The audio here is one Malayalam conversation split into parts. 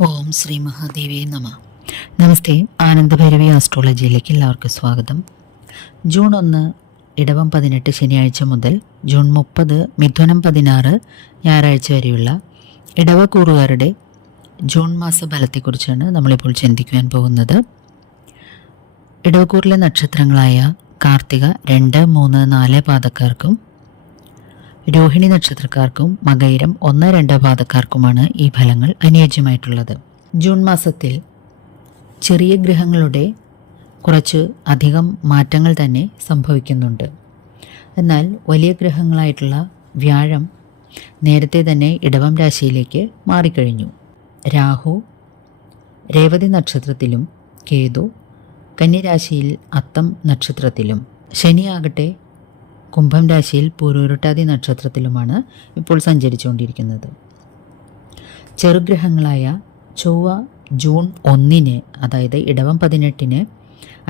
ഓം ശ്രീ മഹാദേവി നമ. നമസ്തേ ആനന്ദഭൈരവി ആസ്ട്രോളജിയിലേക്ക് എല്ലാവർക്കും സ്വാഗതം. ജൂൺ ഒന്ന് ഇടവം പതിനെട്ട് ശനിയാഴ്ച മുതൽ ജൂൺ മുപ്പത് മിഥുനം പതിനാറ് ഞായറാഴ്ച വരെയുള്ള ഇടവക്കൂറുകാരുടെ ജൂൺ മാസ ഫലത്തെക്കുറിച്ചാണ് നമ്മളിപ്പോൾ ചിന്തിക്കുവാൻ പോകുന്നത്. ഇടവക്കൂറിലെ നക്ഷത്രങ്ങളായ കാർത്തിക രണ്ട് മൂന്ന് നാല് പാദക്കാർക്കും രോഹിണി നക്ഷത്രക്കാർക്കും മകയിരം ഒന്ന് രണ്ട് പാദക്കാർക്കുമാണ് ഈ ഫലങ്ങൾ അനുയോജ്യമായിട്ടുള്ളത്. ജൂൺ മാസത്തിൽ ചെറിയ ഗ്രഹങ്ങളുടെ കുറച്ച് അധികം മാറ്റങ്ങൾ തന്നെ സംഭവിക്കുന്നുണ്ട്. എന്നാൽ വലിയ ഗ്രഹങ്ങളായിട്ടുള്ള വ്യാഴം നേരത്തെ തന്നെ ഇടവം രാശിയിലേക്ക് മാറിക്കഴിഞ്ഞു. രാഹു രേവതി നക്ഷത്രത്തിലും കേതു കന്യരാശിയിൽ അത്തം നക്ഷത്രത്തിലും. ശനിയാകട്ടെ കുംഭം രാശിയിൽ പൂരൂരുട്ടാതി നക്ഷത്രത്തിലുമാണ് ഇപ്പോൾ സഞ്ചരിച്ചുകൊണ്ടിരിക്കുന്നത്. ചെറുഗ്രഹങ്ങളായ ചൊവ്വ ജൂൺ ഒന്നിന് അതായത് ഇടവം പതിനെട്ടിന്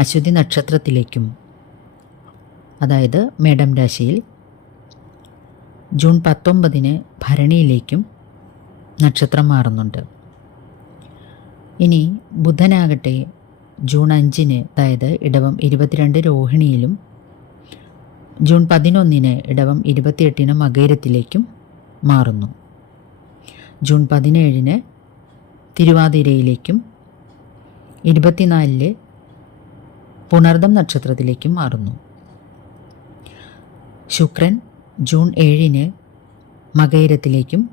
അശ്വതി നക്ഷത്രത്തിലേക്കും അതായത് മേഡം രാശിയിൽ ജൂൺ പത്തൊമ്പതിന് ഭരണിയിലേക്കും നക്ഷത്രം മാറുന്നുണ്ട്. ഇനി ബുധനാകട്ടെ ജൂൺ അഞ്ചിന് അതായത് ഇടവം ഇരുപത്തിരണ്ട് രോഹിണിയിലും ജൂൺ പതിനൊന്നിന് ഇടവം ഇരുപത്തിയെട്ടിന് മകയിരത്തിലേക്കും മാറുന്നു. ജൂൺ പതിനേഴിന് തിരുവാതിരയിലേക്കും ഇരുപത്തിനാലിൽ പുണർദം നക്ഷത്രത്തിലേക്കും മാറുന്നു. ശുക്രൻ ജൂൺ ഏഴിന് മകയിരത്തിലേക്കും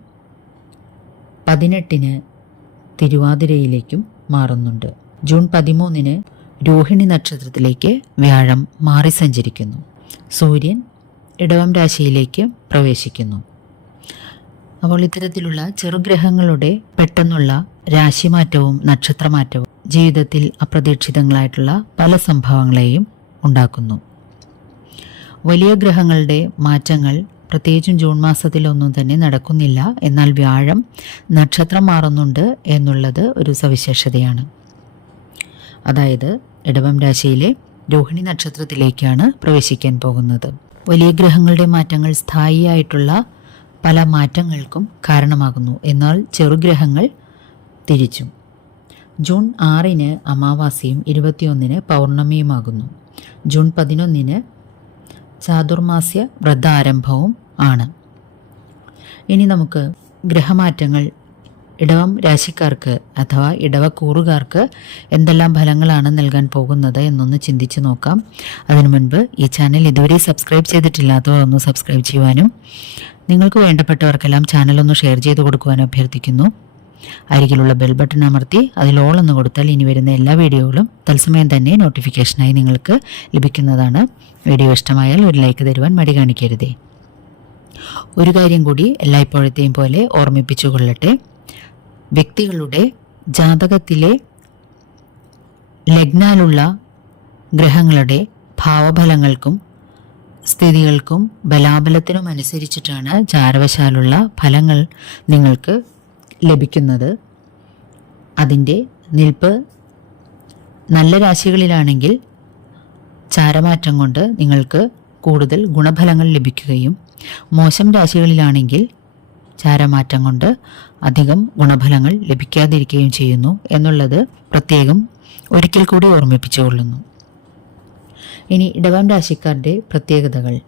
പതിനെട്ടിന് തിരുവാതിരയിലേക്കും മാറുന്നുണ്ട്. ജൂൺ പതിമൂന്നിന് രോഹിണി നക്ഷത്രത്തിലേക്ക് വ്യാഴം മാറി സഞ്ചരിക്കുന്നു സൂര്യൻ ഇടവം രാശിയിലേക്ക് പ്രവേശിക്കുന്നു. അപ്പോൾ ഇത്തരത്തിലുള്ള ചെറുഗ്രഹങ്ങളുടെ പെട്ടെന്നുള്ള രാശിമാറ്റവും നക്ഷത്രമാറ്റവും ജീവിതത്തിൽ അപ്രതീക്ഷിതങ്ങളായിട്ടുള്ള പല സംഭവങ്ങളെയും ഉണ്ടാക്കുന്നു. വലിയ ഗ്രഹങ്ങളുടെ മാറ്റങ്ങൾ പ്രത്യേകിച്ചും ജൂൺ മാസത്തിലൊന്നും തന്നെ നടക്കുന്നില്ല. എന്നാൽ വ്യാഴം നക്ഷത്രം മാറുന്നുണ്ട് എന്നുള്ളത് ഒരു സവിശേഷതയാണ്. അതായത് ഇടവം രാശിയിലെ രോഹിണി നക്ഷത്രത്തിലേക്കാണ് പ്രവേശിക്കാൻ പോകുന്നത്. വലിയ ഗ്രഹങ്ങളുടെ മാറ്റങ്ങൾ സ്ഥായിയായിട്ടുള്ള പല മാറ്റങ്ങൾക്കും കാരണമാകുന്നു. എന്നാൽ ചെറുഗ്രഹങ്ങൾ തിരിച്ചും. ജൂൺ ആറിന് അമാവാസിയും ഇരുപത്തിയൊന്നിന് പൗർണമിയുമാകുന്നു. ജൂൺ പതിനൊന്നിന് ചാതുർമാസ്യ വ്രതാരംഭവും ആണ്. ഇനി നമുക്ക് ഗ്രഹമാറ്റങ്ങൾ ഇടവം രാശിക്കാർക്ക് അഥവാ ഇടവക്കൂറുകാർക്ക് എന്തെല്ലാം ഫലങ്ങളാണ് നൽകാൻ പോകുന്നത് എന്നൊന്ന് ചിന്തിച്ചു നോക്കാം. അതിനു മുൻപ് ഈ ചാനൽ ഇതുവരെ സബ്സ്ക്രൈബ് ചെയ്തിട്ടില്ലാത്തവർ ഒന്ന് സബ്സ്ക്രൈബ് ചെയ്യുവാനും നിങ്ങൾക്ക് വേണ്ടപ്പെട്ടവർക്കെല്ലാം ചാനൽ ഒന്ന് ഷെയർ ചെയ്ത് കൊടുക്കുവാനും അഭ്യർത്ഥിക്കുന്നു. അരികിലുള്ള ബെൽ ബട്ടൺ അമർത്തി അതിൽ ഓൾ എന്ന് കൊടുത്താൽ ഇനി വരുന്ന എല്ലാ വീഡിയോകളും തത്സമയം തന്നെ നോട്ടിഫിക്കേഷനായി നിങ്ങൾക്ക് ലഭിക്കുന്നതാണ്. വീഡിയോ ഇഷ്ടമായാൽ ഒരു ലൈക്ക് തരുവാൻ മടി കാണിക്കരുതേ. ഒരു കാര്യം കൂടി എല്ലായ്പ്പോഴത്തെയും പോലെ ഓർമ്മിപ്പിച്ചു കൊള്ളട്ടെ വ്യക്തികളുടെ ജാതകത്തിലെ ലഗ്നാലുള്ള ഗ്രഹങ്ങളുടെ ഭാവഫലങ്ങൾക്കും സ്ഥിതികൾക്കും ബലാബലത്തിനും അനുസരിച്ചിട്ടാണ് ചാരവശാലുള്ള ഫലങ്ങൾ നിങ്ങൾക്ക് ലഭിക്കുന്നത്. അതിന്റെ നിൽപ്പ് നല്ല രാശികളിലാണെങ്കിൽ ചാരമാറ്റം കൊണ്ട് നിങ്ങൾക്ക് കൂടുതൽ ഗുണഫലങ്ങൾ ലഭിക്കുകയും മോശം രാശികളിലാണെങ്കിൽ ചാരമാറ്റം കൊണ്ട് അധികം ഗുണഫലങ്ങൾ ലഭിക്കാതിരിക്കുകയും ചെയ്യുന്നു എന്നുള്ളത് പ്രത്യേകം ഒരിക്കൽ കൂടി ഓർമ്മിപ്പിച്ചുകൊള്ളുന്നു ഇനി ഇടവം രാശിക്കാരുടെ പ്രത്യേകതകൾ.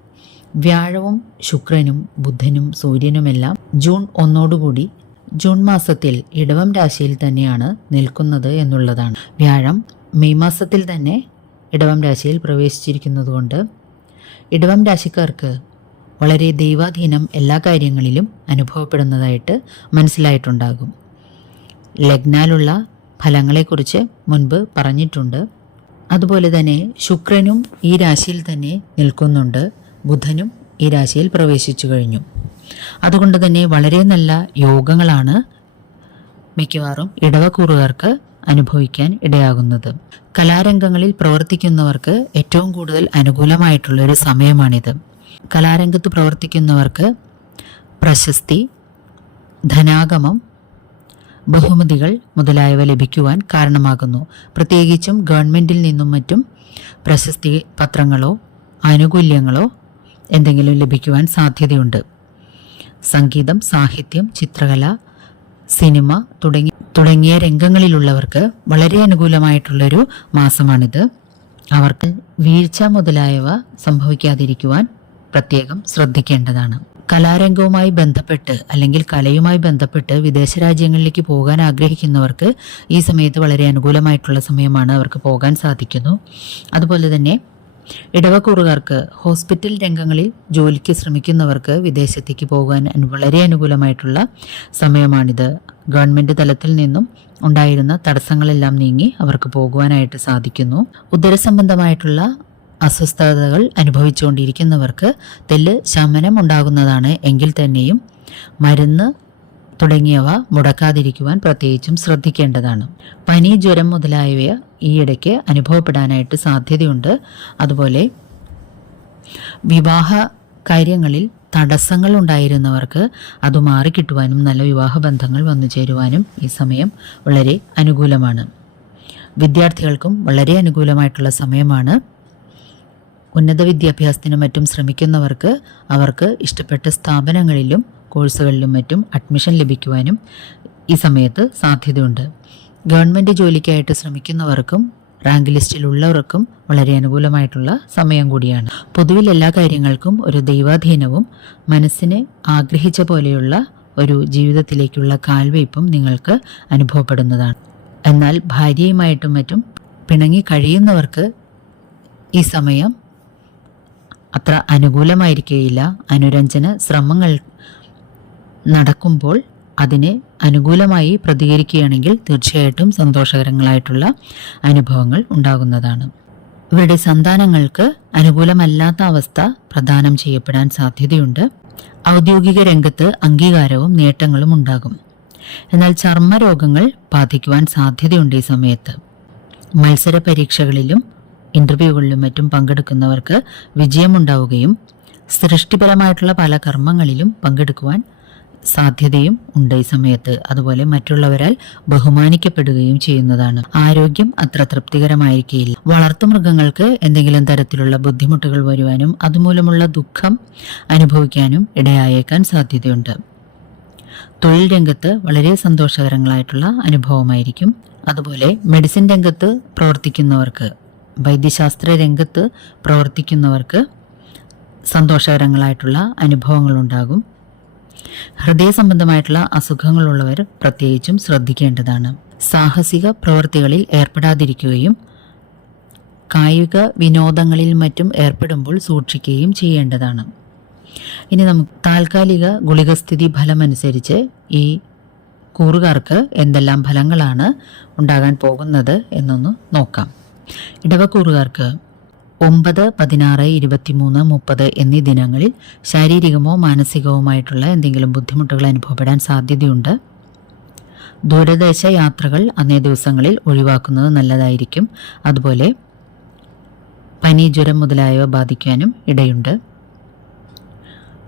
വ്യാഴവും ശുക്രനും ബുധനും സൂര്യനുമെല്ലാം ജൂൺ ഒന്നോടുകൂടി ജൂൺ മാസത്തിൽ ഇടവം രാശിയിൽ തന്നെയാണ് നിൽക്കുന്നത് എന്നുള്ളതാണ്. വ്യാഴം മെയ് മാസത്തിൽ തന്നെ ഇടവം രാശിയിൽ പ്രവേശിച്ചിരിക്കുന്നതുകൊണ്ട് ഇടവം രാശിക്കാർക്ക് വളരെ ദൈവാധീനം എല്ലാ കാര്യങ്ങളിലും അനുഭവപ്പെടുന്നതായിട്ട് മനസ്സിലായിട്ടുണ്ടാകും. ലഗ്നാലുള്ള ഫലങ്ങളെക്കുറിച്ച് മുൻപ് പറഞ്ഞിട്ടുണ്ട്. അതുപോലെ തന്നെ ശുക്രനും ഈ രാശിയിൽ തന്നെ നിൽക്കുന്നുണ്ട്. ബുധനും ഈ രാശിയിൽ പ്രവേശിച്ചു കഴിഞ്ഞു. അതുകൊണ്ട് തന്നെ വളരെ നല്ല യോഗങ്ങളാണ് മിക്കവാറും ഇടവക്കൂറുകാർക്ക് അനുഭവിക്കാൻ ഇടയാകുന്നത്. കലാരംഗങ്ങളിൽ പ്രവർത്തിക്കുന്നവർക്ക് ഏറ്റവും കൂടുതൽ അനുകൂലമായിട്ടുള്ള ഒരു സമയമാണിത്. കലാരംഗത്ത് പ്രവർത്തിക്കുന്നവർക്ക് പ്രശസ്തി ധനാഗമം ബഹുമതികൾ മുതലായവ ലഭിക്കുവാൻ കാരണമാകുന്നു. പ്രത്യേകിച്ചും ഗവൺമെന്റിൽ നിന്നും മറ്റും പ്രശസ്തി പത്രങ്ങളോ ആനുകൂല്യങ്ങളോ എന്തെങ്കിലും ലഭിക്കുവാൻ സാധ്യതയുണ്ട്. സംഗീതം സാഹിത്യം ചിത്രകല സിനിമ തുടങ്ങി തുടങ്ങിയ രംഗങ്ങളിലുള്ളവർക്ക് വളരെ അനുകൂലമായിട്ടുള്ളൊരു മാസമാണിത്. അവർക്ക് വീഴ്ച മുതലായവ സംഭവിക്കാതിരിക്കുവാൻ പ്രത്യേകം ശ്രദ്ധിക്കേണ്ടതാണ്. കലാരംഗവുമായി ബന്ധപ്പെട്ട് അല്ലെങ്കിൽ കലയുമായി ബന്ധപ്പെട്ട് വിദേശ രാജ്യങ്ങളിലേക്ക് പോകാൻ ആഗ്രഹിക്കുന്നവർക്ക് ഈ സമയത്ത് വളരെ അനുകൂലമായിട്ടുള്ള സമയമാണ് അവർക്ക് പോകാൻ സാധിക്കുന്നു. അതുപോലെ തന്നെ ഇടവക്കൂറുകാർക്ക് ഹോസ്പിറ്റൽ രംഗങ്ങളിൽ ജോലിക്ക് ശ്രമിക്കുന്നവർക്ക് വിദേശത്തേക്ക് പോകാൻ വളരെ അനുകൂലമായിട്ടുള്ള സമയമാണിത്. ഗവൺമെന്റ് തലത്തിൽ നിന്നും ഉണ്ടായിരുന്ന തടസ്സങ്ങളെല്ലാം നീങ്ങി അവർക്ക് പോകുവാനായിട്ട് സാധിക്കുന്നു. ഉദരസംബന്ധമായിട്ടുള്ള അസ്വസ്ഥതകൾ അനുഭവിച്ചുകൊണ്ടിരിക്കുന്നവർക്ക് തെല്ല് ശമനം ഉണ്ടാകുന്നതാണ് എങ്കിൽ തന്നെയും മരുന്ന് തുടങ്ങിയവ മുടക്കാതിരിക്കുവാൻ പ്രത്യേകിച്ചും ശ്രദ്ധിക്കേണ്ടതാണ്. പനി ജ്വരം മുതലായവ ഈയിടയ്ക്ക് അനുഭവപ്പെടാനായിട്ട് സാധ്യതയുണ്ട്. അതുപോലെ വിവാഹ കാര്യങ്ങളിൽ തടസ്സങ്ങൾ ഉണ്ടായിരുന്നവർക്ക് അത് മാറിക്കിട്ടുവാനും നല്ല വിവാഹ ബന്ധങ്ങൾ വന്നു ചേരുവാനും ഈ സമയം വളരെ അനുകൂലമാണ്. വിദ്യാർത്ഥികൾക്കും വളരെ അനുകൂലമായിട്ടുള്ള സമയമാണ്. ഉന്നത വിദ്യാഭ്യാസത്തിനും മറ്റും ശ്രമിക്കുന്നവർക്ക് അവർക്ക് ഇഷ്ടപ്പെട്ട സ്ഥാപനങ്ങളിലും കോഴ്സുകളിലും മറ്റും അഡ്മിഷൻ ലഭിക്കുവാനും ഈ സമയത്ത് സാധ്യതയുണ്ട്. ഗവൺമെന്റ് ജോലിക്കായിട്ട് ശ്രമിക്കുന്നവർക്കും റാങ്ക് ലിസ്റ്റിലുള്ളവർക്കും വളരെ അനുകൂലമായിട്ടുള്ള സമയം കൂടിയാണ്. പൊതുവിൽ എല്ലാ കാര്യങ്ങൾക്കും ഒരു ദൈവാധീനവും മനസ്സിനെ ആഗ്രഹിച്ച പോലെയുള്ള ഒരു ജീവിതത്തിലേക്കുള്ള കാൽവയ്പും നിങ്ങൾക്ക് അനുഭവപ്പെടുന്നതാണ്. എന്നാൽ ഭാര്യയുമായിട്ടും മറ്റും പിണങ്ങി കഴിയുന്നവർക്ക് ഈ സമയം അത്ര അനുകൂലമായിരിക്കുകയില്ല അനുരഞ്ജന ശ്രമങ്ങൾ നടക്കുമ്പോൾ അതിനെ അനുകൂലമായി പ്രതികരിക്കുകയാണെങ്കിൽ തീർച്ചയായിട്ടും സന്തോഷകരങ്ങളായിട്ടുള്ള അനുഭവങ്ങൾ ഉണ്ടാകുന്നതാണ്. ഇവരുടെ സന്താനങ്ങൾക്ക് അനുകൂലമല്ലാത്ത അവസ്ഥ പ്രദാനം ചെയ്യപ്പെടാൻ സാധ്യതയുണ്ട്. ഔദ്യോഗിക രംഗത്ത് അംഗീകാരവും നേട്ടങ്ങളും ഉണ്ടാകും. എന്നാൽ ചർമ്മരോഗങ്ങൾ ബാധിക്കുവാൻ സാധ്യതയുണ്ട് ഈ സമയത്ത്. മത്സര പരീക്ഷകളിലും ഇന്റർവ്യൂകളിലും മറ്റും പങ്കെടുക്കുന്നവർക്ക് വിജയമുണ്ടാവുകയും സൃഷ്ടിപരമായിട്ടുള്ള പല കർമ്മങ്ങളിലും പങ്കെടുക്കുവാൻ സാധ്യതയും ഉണ്ട് ഈ സമയത്ത്. അതുപോലെ മറ്റുള്ളവരാൽ ബഹുമാനിക്കപ്പെടുകയും ചെയ്യുന്നതാണ്. ആരോഗ്യം അത്ര തൃപ്തികരമായിരിക്കില്ല വളർത്തുമൃഗങ്ങൾക്ക് എന്തെങ്കിലും തരത്തിലുള്ള ബുദ്ധിമുട്ടുകൾ വരുവാനും അതുമൂലമുള്ള ദുഃഖം അനുഭവിക്കാനും ഇടയായേക്കാൻ സാധ്യതയുണ്ട്. തൊഴിൽ രംഗത്ത് വളരെ സന്തോഷകരങ്ങളായിട്ടുള്ള അനുഭവമായിരിക്കും. അതുപോലെ മെഡിസിൻ രംഗത്ത് പ്രവർത്തിക്കുന്നവർക്ക് വൈദ്യശാസ്ത്ര രംഗത്ത് പ്രവർത്തിക്കുന്നവർക്ക് സന്തോഷകരങ്ങളായിട്ടുള്ള അനുഭവങ്ങളുണ്ടാകും. ഹൃദയ സംബന്ധമായിട്ടുള്ള അസുഖങ്ങളുള്ളവർ പ്രത്യേകിച്ചും ശ്രദ്ധിക്കേണ്ടതാണ്. സാഹസിക പ്രവൃത്തികളിൽ ഏർപ്പെടാതിരിക്കുകയും കായിക വിനോദങ്ങളിൽ മറ്റും ഏർപ്പെടുമ്പോൾ സൂക്ഷിക്കുകയും ചെയ്യേണ്ടതാണ്. ഇനി നമുക്ക് താൽക്കാലിക ഗുളികസ്ഥിതി ഫലമനുസരിച്ച് ഈ കൂറുകാർക്ക് എന്തെല്ലാം ഫലങ്ങളാണ് ഉണ്ടാകാൻ പോകുന്നത് എന്നൊന്ന് നോക്കാം. ഇടവക്കൂറുകാർക്ക് ഒമ്പത് പതിനാറ് ഇരുപത്തിമൂന്ന് മുപ്പത് എന്നീ ദിനങ്ങളിൽ ശാരീരികമോ മാനസികവുമായിട്ടുള്ള എന്തെങ്കിലും ബുദ്ധിമുട്ടുകൾ അനുഭവപ്പെടാൻ സാധ്യതയുണ്ട്. ദൂരദേശ യാത്രകൾ അന്നേ ദിവസങ്ങളിൽ ഒഴിവാക്കുന്നത് നല്ലതായിരിക്കും. അതുപോലെ പനി ജ്വരം മുതലായവ ബാധിക്കാനും ഇടയുണ്ട്.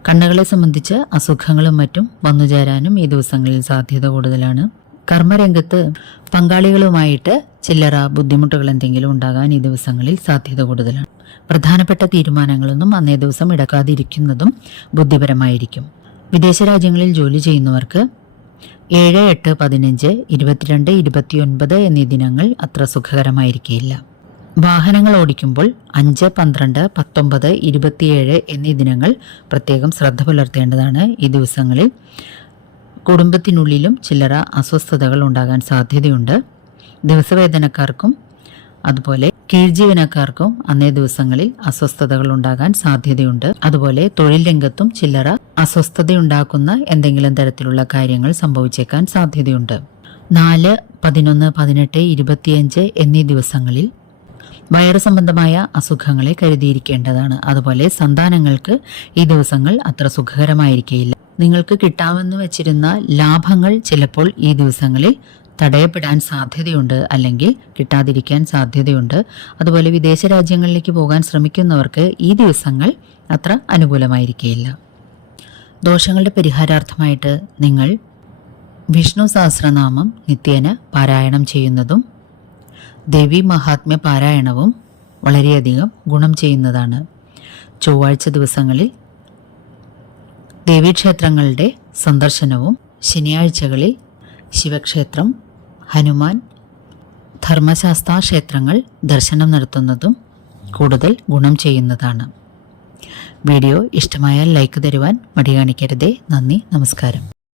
കണ്ണുകളെ സംബന്ധിച്ച് അസുഖങ്ങളും മറ്റും വന്നുചേരാനും ഈ ദിവസങ്ങളിൽ സാധ്യത കൂടുതലാണ്. കർമ്മരംഗത്ത് പങ്കാളികളുമായിട്ട് ചില്ലറ ബുദ്ധിമുട്ടുകൾ എന്തെങ്കിലും ഉണ്ടാകാൻ ഈ ദിവസങ്ങളിൽ സാധ്യത കൂടുതലാണ്. പ്രധാനപ്പെട്ട തീരുമാനങ്ങളൊന്നും അന്നേ ദിവസം എടുക്കാതിരിക്കുന്നതും ബുദ്ധിപരമായിരിക്കും. വിദേശ രാജ്യങ്ങളിൽ ജോലി ചെയ്യുന്നവർക്ക് ഏഴ് എട്ട് പതിനഞ്ച് ഇരുപത്തിരണ്ട് ഇരുപത്തിയൊൻപത് എന്നീ ദിനങ്ങൾ അത്ര സുഖകരമായിരിക്കില്ല വാഹനങ്ങൾ ഓടിക്കുമ്പോൾ അഞ്ച് പന്ത്രണ്ട് പത്തൊമ്പത് ഇരുപത്തിയേഴ് എന്നീ ദിനങ്ങൾ പ്രത്യേകം ശ്രദ്ധ പുലർത്തേണ്ടതാണ് ഈ ദിവസങ്ങളിൽ. കുടുംബത്തിനുള്ളിലും ചില്ലറ അസ്വസ്ഥതകൾ ഉണ്ടാകാൻ സാധ്യതയുണ്ട്. ദിവസവേതനക്കാർക്കും അതുപോലെ കീഴ്ജീവനക്കാർക്കും അന്നേ ദിവസങ്ങളിൽ അസ്വസ്ഥതകൾ ഉണ്ടാകാൻ സാധ്യതയുണ്ട്. അതുപോലെ തൊഴിൽ രംഗത്തും ചില്ലറ അസ്വസ്ഥതയുണ്ടാക്കുന്ന എന്തെങ്കിലും തരത്തിലുള്ള കാര്യങ്ങൾ സംഭവിച്ചേക്കാൻ സാധ്യതയുണ്ട്. നാല് പതിനൊന്ന് പതിനെട്ട് ഇരുപത്തിയഞ്ച് എന്നീ ദിവസങ്ങളിൽ വയറു സംബന്ധമായ അസുഖങ്ങളെ കരുതിയിരിക്കേണ്ടതാണ്. അതുപോലെ സന്താനങ്ങൾക്ക് ഈ ദിവസങ്ങൾ അത്ര സുഖകരമായിരിക്കില്ല നിങ്ങൾക്ക് കിട്ടാമെന്ന് വെച്ചിരുന്ന ലാഭങ്ങൾ ചിലപ്പോൾ ഈ ദിവസങ്ങളിൽ തടയപ്പെടാൻ സാധ്യതയുണ്ട് അല്ലെങ്കിൽ കിട്ടാതിരിക്കാൻ സാധ്യതയുണ്ട്. അതുപോലെ വിദേശ രാജ്യങ്ങളിലേക്ക് പോകാൻ ശ്രമിക്കുന്നവർക്ക് ഈ ദിവസങ്ങൾ അത്ര അനുകൂലമായിരിക്കില്ല ദോഷങ്ങളുടെ പരിഹാരാർത്ഥമായിട്ട് നിങ്ങൾ വിഷ്ണു സഹസ്രനാമം നിത്യേന പാരായണം ചെയ്യുന്നതും ദേവി മഹാത്മ്യ പാരായണവും വളരെയധികം ഗുണം ചെയ്യുന്നതാണ്. ചൊവ്വാഴ്ച ദിവസങ്ങളിൽ ദേവീക്ഷേത്രങ്ങളുടെ സന്ദർശനവും ശനിയാഴ്ചകളിൽ ശിവക്ഷേത്രം ഹനുമാൻ ധർമ്മശാസ്ത്ര ക്ഷേത്രങ്ങൾ ദർശനം നടത്തുന്നതും കൂടുതൽ ഗുണം ചെയ്യുന്നതാണ്. വീഡിയോ ഇഷ്ടമായാൽ ലൈക്ക് തരുവാൻ മടി കാണിക്കരുതേ നന്ദി നമസ്കാരം.